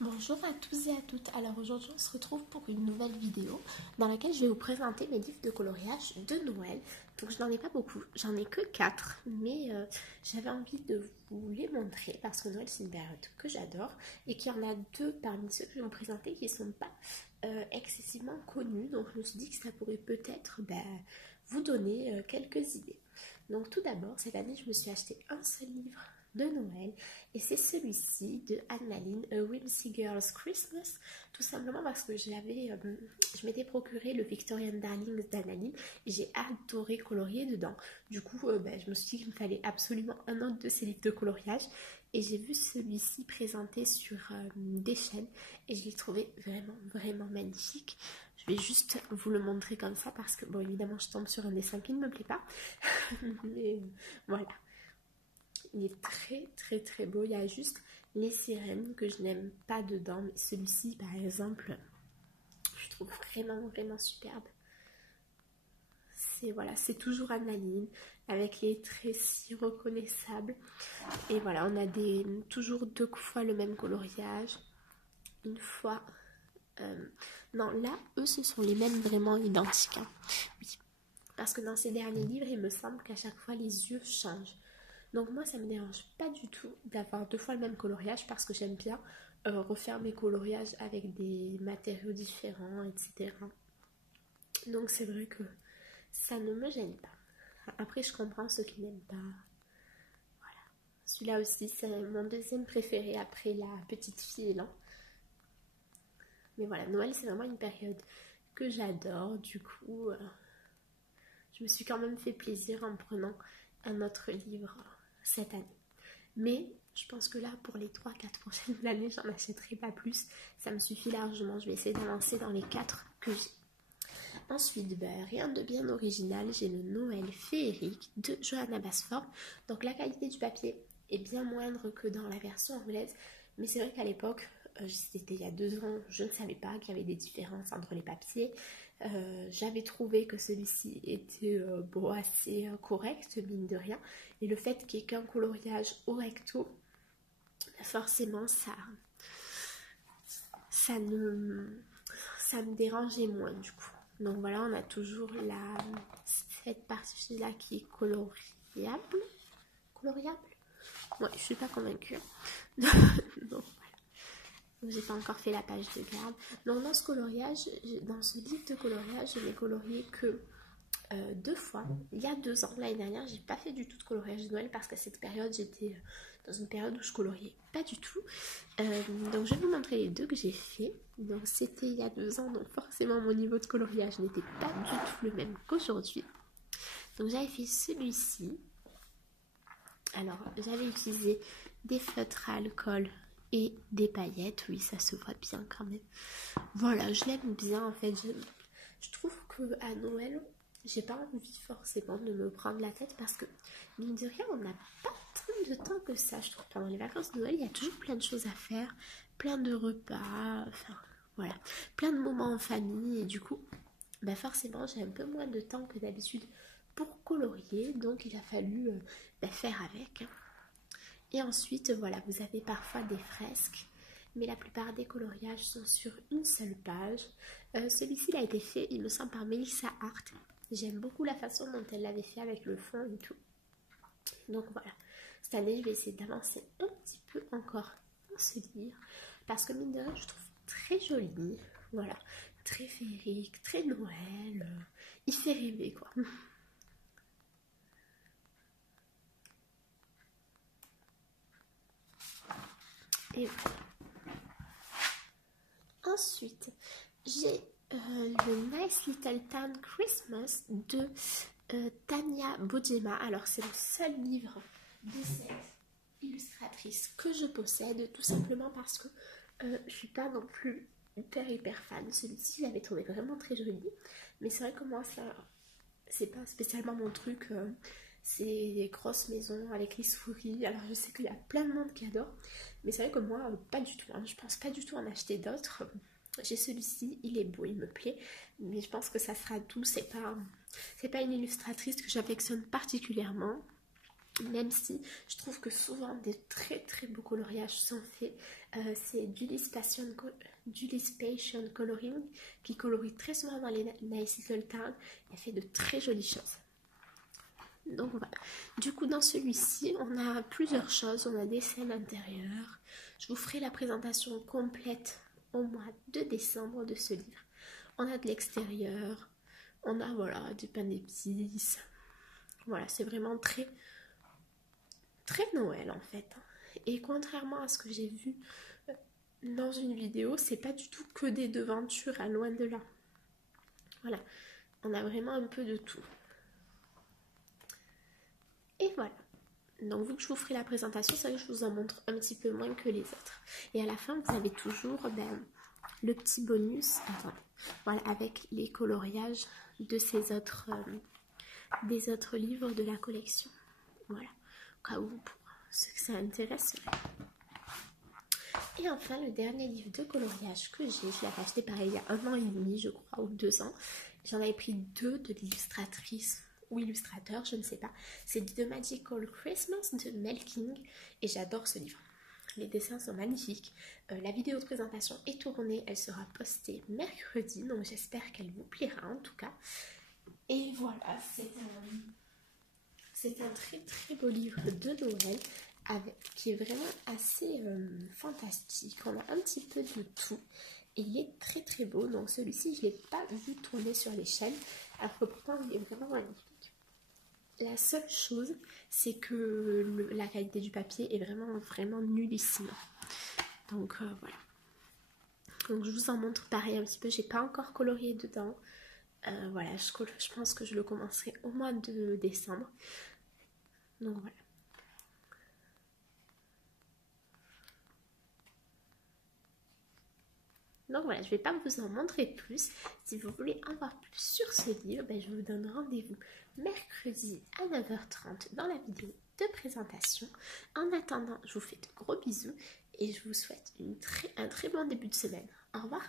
Bonjour à tous et à toutes. Alors aujourd'hui on se retrouve pour une nouvelle vidéo dans laquelle je vais vous présenter mes livres de coloriage de Noël. Donc je n'en ai pas beaucoup, j'en ai que 4, mais j'avais envie de vous les montrer parce que Noël c'est une période que j'adore et qu'il y en a deux parmi ceux que je vais vous présenter qui ne sont pas excessivement connus. Donc je me suis dit que ça pourrait peut-être vous donner quelques idées. Donc tout d'abord, cette année je me suis acheté un seul livre de Noël et c'est celui-ci de Anne-Maline, A Whimsy Girl's Christmas, tout simplement parce que je m'étais procuré le Victorian Darlings d'Anne-Maline et j'ai adoré colorier dedans. Du coup, je me suis dit qu'il me fallait absolument un autre de ces livres de coloriage et j'ai vu celui-ci présenté sur des chaînes et je l'ai trouvé vraiment magnifique. Je vais juste vous le montrer comme ça parce que, bon, évidemment, je tombe sur un dessin qui ne me plaît pas, mais voilà. Il est très beau. Il y a juste les sirènes que je n'aime pas dedans. Mais celui-ci, par exemple, je trouve vraiment superbe. C'est toujours Anne-Maline avec les traits si reconnaissables. Et voilà, on a toujours deux fois le même coloriage. Une fois... non, là, eux, ce sont les mêmes vraiment identiques. Hein. Oui. Parce que dans ces derniers livres, il me semble qu'à chaque fois, les yeux changent. Donc moi ça me dérange pas du tout d'avoir deux fois le même coloriage parce que j'aime bien refaire mes coloriages avec des matériaux différents, etc. Donc c'est vrai que ça ne me gêne pas. Après je comprends ceux qui n'aiment pas. Voilà. Celui-là aussi c'est mon deuxième préféré après la petite fille, non? Mais voilà, Noël c'est vraiment une période que j'adore. Du coup, je me suis quand même fait plaisir en prenant un autre livre cette année. Mais je pense que là, pour les 3-4 prochaines années, j'en achèterai pas plus. Ça me suffit largement. Je vais essayer d'avancer dans les 4 que j'ai. Ensuite, rien de bien original. J'ai le Noël féerique de Johanna Basford. Donc la qualité du papier est bien moindre que dans la version anglaise. Mais c'est vrai qu'à l'époque, c'était il y a 2 ans, je ne savais pas qu'il y avait des différences entre les papiers. J'avais trouvé que celui-ci était assez correct, mine de rien. Et le fait qu'il n'y ait qu'un coloriage au recto, forcément ça me dérangeait moins du coup. Donc voilà, on a toujours cette partie-là qui est coloriable. Coloriable? Ouais, je suis pas convaincue. Donc voilà. J'ai pas encore fait la page de garde. Donc dans ce livre de coloriage, je n'ai colorié que 2 fois. Il y a 2 ans, l'année dernière, j'ai pas fait du tout de coloriage de Noël parce qu'à cette période, j'étais dans une période où je coloriais pas du tout. Donc je vais vous montrer les 2 que j'ai fait. Donc c'était il y a 2 ans, donc forcément mon niveau de coloriage n'était pas du tout le même qu'aujourd'hui. Donc j'avais fait celui-ci. Alors j'avais utilisé des feutres à alcool et des paillettes. Oui, ça se voit bien quand même. Voilà, je l'aime bien en fait. Je trouve qu'à Noël, j'ai pas envie forcément de me prendre la tête parce que, mine de rien, on n'a pas tant de temps que ça. Je trouve pendant les vacances de Noël, il y a toujours plein de choses à faire, plein de repas, enfin voilà, plein de moments en famille et du coup, forcément, j'ai un peu moins de temps que d'habitude pour colorier, donc il a fallu faire avec. Hein. Et ensuite, voilà, vous avez parfois des fresques, mais la plupart des coloriages sont sur une seule page. Celui-ci il a été fait, il me semble, par Melissa Hart. J'aime beaucoup la façon dont elle l'avait fait avec le fond et tout. Donc voilà, cette année, je vais essayer d'avancer un petit peu encore dans ce livre, parce que mine de rien, je trouve très joli. Voilà, très féerique, très Noël. Il fait rêver, quoi. Et voilà. Ensuite, j'ai le Nice Little Town Christmas de Tania Bojema. Alors, c'est le seul livre de cette illustratrice que je possède, tout simplement parce que je suis pas non plus hyper fan. Celui-ci, je l'avais trouvé vraiment très joli, mais c'est vrai que moi, ça, c'est pas spécialement mon truc. C'est les grosses maisons avec les souris. Alors, je sais qu'il y a plein de monde qui adore, mais c'est vrai que moi, pas du tout. Hein. Je pense pas du tout en acheter d'autres. J'ai celui-ci, il est beau, il me plaît, mais je pense que ça sera tout. C'est pas une illustratrice que j'affectionne particulièrement. Même si je trouve que souvent des très très beaux coloriages sont faits. C'est Julie's Passion Coloring qui colorie très souvent dans les Nice Little Town. Elle fait de très jolies choses. Donc voilà. Du coup, dans celui-ci, on a plusieurs choses. On a des scènes intérieures. Je vous ferai la présentation complète au mois de décembre de ce livre. On a de l'extérieur. On a voilà du pain d'épices. Voilà, c'est vraiment très Noël en fait. Et contrairement à ce que j'ai vu dans une vidéo, c'est pas du tout que des devantures, à loin de là. Voilà, on a vraiment un peu de tout. Et voilà. Donc vu que je vous ferai la présentation, c'est vrai que je vous en montre un petit peu moins que les autres. Et à la fin, vous avez toujours le petit bonus, voilà, avec les coloriages de ces autres, des autres livres de la collection. Voilà, au cas où pour ceux que ça intéresse. Et enfin, le dernier livre de coloriage que j'ai, je l'avais acheté pareil il y a 1 an et demi, je crois, ou 2 ans. J'en avais pris 2 de l'illustratrice ou illustrateur, je ne sais pas. C'est The Magical Christmas de Mel King et j'adore ce livre. Les dessins sont magnifiques. La vidéo de présentation est tournée, elle sera postée mercredi, donc j'espère qu'elle vous plaira en tout cas. Et voilà, c'est un très très beau livre de Noël qui est vraiment assez fantastique. On a un petit peu de tout et il est très très beau. Donc celui-ci, je ne l'ai pas vu tourner sur les chaînes, alors que pourtant il est vraiment magnifique. La seule chose, c'est que la qualité du papier est vraiment nullissime. Donc voilà. Donc je vous en montre pareil un petit peu. J'ai pas encore colorié dedans. Voilà, je pense que je le commencerai au mois de décembre. Donc voilà. Donc voilà, je ne vais pas vous en montrer plus. Si vous voulez en voir plus sur ce livre, je vous donne rendez-vous mercredi à 9h30 dans la vidéo de présentation. En attendant, je vous fais de gros bisous et je vous souhaite un très bon début de semaine. Au revoir.